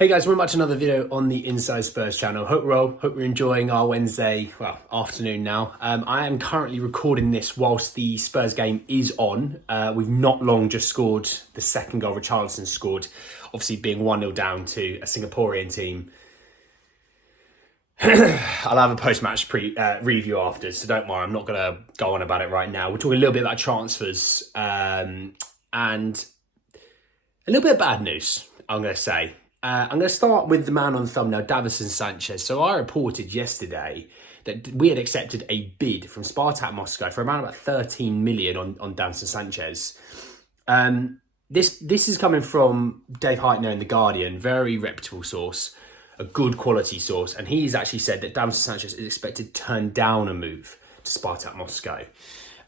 Hey guys, welcome back to another video on the Inside Spurs channel. Hope we're enjoying our Wednesday, afternoon now. I am currently recording this whilst the Spurs game is on. We've not long just scored the second goal Richarlison scored, obviously being 1-0 down to a Singaporean team. I'll have a post-match review after, so don't worry, I'm not going to go on about it right now. We're talking a little bit about transfers and a little bit of bad news, I'm going to say. I'm going to start with the man on the thumbnail, Davinson Sanchez. So I reported yesterday that we had accepted a bid from Spartan Moscow for around about 13 million on Davinson Sanchez. This is coming from Dave Heitner in The Guardian, very reputable source, a good quality source. And he's actually said that Davinson Sanchez is expected to turn down a move to Spartan Moscow.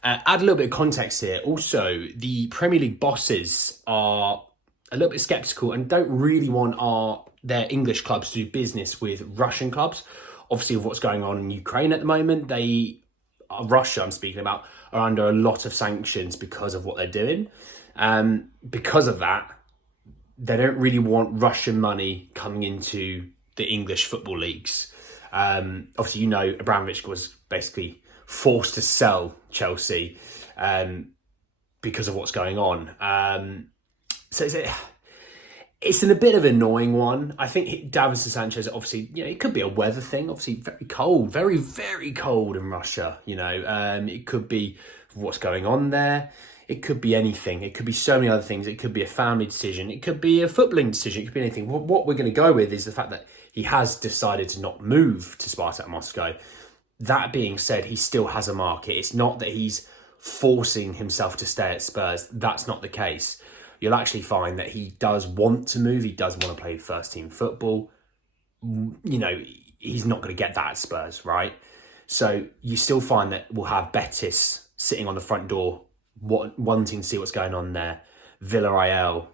Add a little bit of context here. Also, the Premier League bosses are a little bit sceptical and don't really want their English clubs to do business with Russian clubs. Obviously, with what's going on in Ukraine at the moment, Russia, I'm speaking about, are under a lot of sanctions because of what they're doing. Because of that, they don't really want Russian money coming into the English football leagues. Obviously, you know, Abramovich was basically forced to sell Chelsea because of what's going on. So it's a bit of an annoying one. I think Davinson Sanchez, obviously, it could be a weather thing. Obviously, very cold, very, very cold in Russia. It could be what's going on there. It could be anything. It could be so many other things. It could be a family decision. It could be a footballing decision. It could be anything. What we're going to go with is the fact that he has decided to not move to Spartak Moscow. That being said, he still has a market. It's not that he's forcing himself to stay at Spurs. That's not the case. You'll actually find that he does want to move. He does want to play first team football. He's not going to get that at Spurs, right? So you still find that we'll have Betis sitting on the front door, wanting to see what's going on there. Villarreal,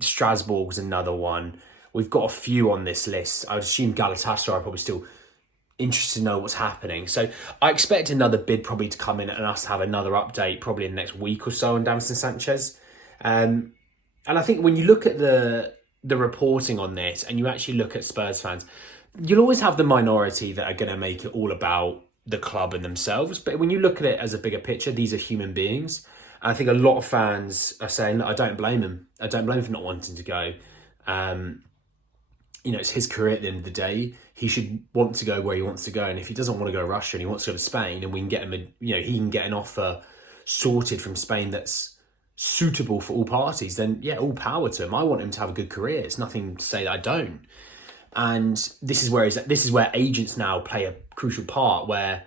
Strasbourg's another one. We've got a few on this list. I would assume Galatasaray are probably still interested to know what's happening. So I expect another bid probably to come in and us to have another update probably in the next week or so on Davinson Sanchez. And I think when you look at the reporting on this and you actually look at Spurs fans, you'll always have the minority that are going to make it all about the club and themselves. But when you look at it as a bigger picture, these are human beings. And I think a lot of fans are saying, look, I don't blame him. I don't blame him for not wanting to go. It's his career at the end of the day. He should want to go where he wants to go. And if he doesn't want to go to Russia and he wants to go to Spain and we can get him, he can get an offer sorted from Spain that's suitable for all parties, then yeah, all power to him. I want him to have a good career. It's nothing to say that I don't. And this is where agents now play a crucial part, where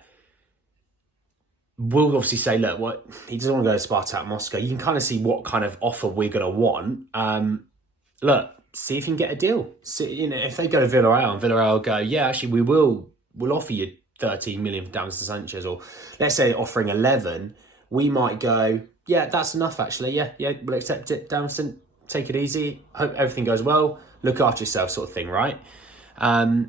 we'll obviously say, look, what he doesn't want to go to Spartak Moscow. You can kind of see what kind of offer we're going to want. Look, see if you can get a deal. See, if they go to Villarreal and Villarreal go, yeah, actually we'll offer you 13 million for Davinson Sanchez, or let's say offering 11, we might go, yeah, that's enough actually. Yeah, we'll accept it. Davinson, take it easy. Hope everything goes well. Look after yourself, sort of thing, right? I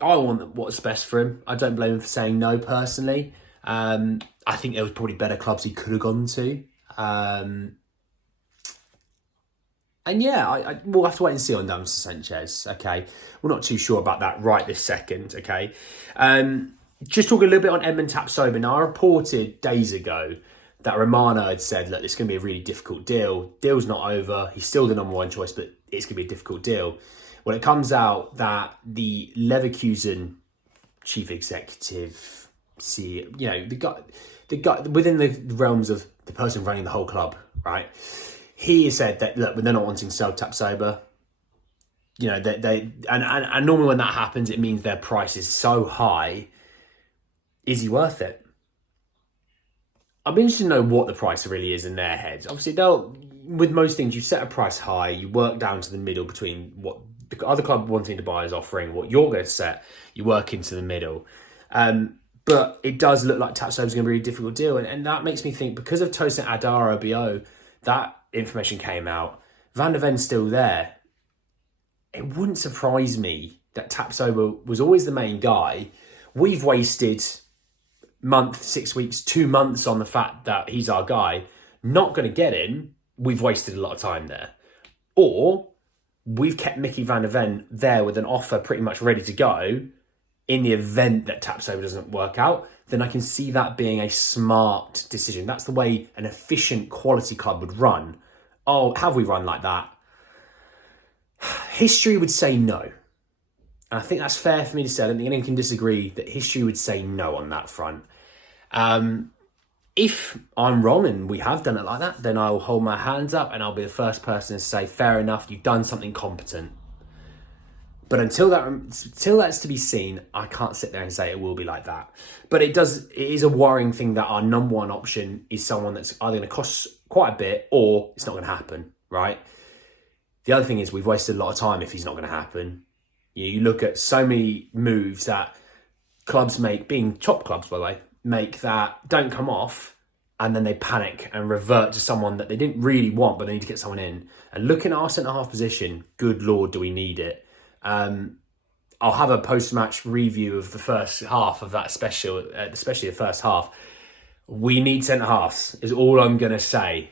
want what's best for him. I don't blame him for saying no personally. I think there was probably better clubs he could have gone to. And yeah, we'll have to wait and see on Davinson Sanchez, okay? We're not too sure about that right this second, okay? Just talking a little bit on Edmond Tapsoba. Now, I reported days ago that Romano had said, look, it's going to be a really difficult deal. Deal's not over. He's still the number one choice, but it's going to be a difficult deal. Well, it comes out that the Leverkusen chief executive, CEO, the guy within the realms of the person running the whole club, right? He has said that, look, they're not wanting to sell Tapsoba. And normally when that happens, it means their price is so high. Is he worth it? I'd be interested to know what the price really is in their heads. Obviously, with most things, you set a price high, you work down to the middle between what the other club wanting to buy is offering, what you're going to set, you work into the middle. But it does look like Tapsoba's going to be a difficult deal. And that makes me think, because of Tosin Adara BO, that information came out. Van der Ven's still there. It wouldn't surprise me that Tapsoba was always the main guy. We've wasted month, 6 weeks, 2 months on the fact that he's our guy. Not going to get him. We've wasted a lot of time there. Or we've kept Mickey van der Ven there with an offer pretty much ready to go in the event that Tapsoba doesn't work out, then I can see that being a smart decision. That's the way an efficient quality club would run. Oh, have we run like that? History would say no. And I think that's fair for me to say. I don't think anyone can disagree that history would say no on that front. If I'm wrong and we have done it like that, then I'll hold my hands up and I'll be the first person to say, fair enough, you've done something competent. But until that's to be seen, I can't sit there and say it will be like that. But it is a worrying thing that our number one option is someone that's either going to cost quite a bit or it's not going to happen, right? The other thing is we've wasted a lot of time if he's not going to happen. You look at so many moves that clubs make, being top clubs, by the way, make that don't come off and then they panic and revert to someone that they didn't really want, but they need to get someone in. And looking at our centre-half position, good Lord, do we need it? I'll have a post-match review of the first half of that special, especially the first half. We need centre-halves is all I'm going to say.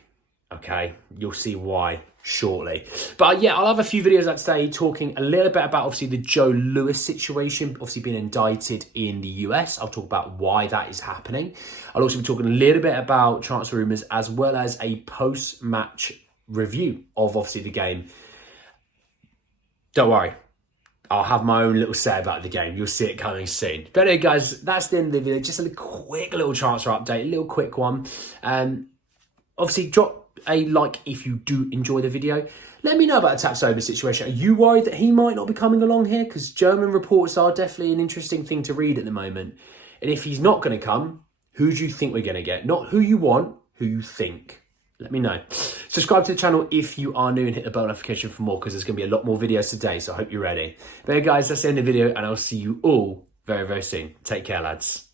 Okay, you'll see why shortly. But yeah, I'll have a few videos out today talking a little bit about obviously the Joe Lewis situation, obviously being indicted in the US. I'll talk about why that is happening. I'll also be talking a little bit about transfer rumours as well as a post-match review of obviously the game. Don't worry, I'll have my own little say about the game. You'll see it coming soon. But anyway, guys, that's the end of the video. Just a quick little transfer update, a little quick one. Obviously, drop a like if you do enjoy the video. Let me know about the Tapsoba situation. Are you worried that he might not be coming along here? Because German reports are definitely an interesting thing to read at the moment. And if he's not going to come, who do you think we're going to get? Not who you want, who you think. Let me know. Subscribe to the channel if you are new and hit the bell notification for more because there's going to be a lot more videos today, so I hope you're ready. But guys, that's the end of the video and I'll see you all very, very soon. Take care, lads.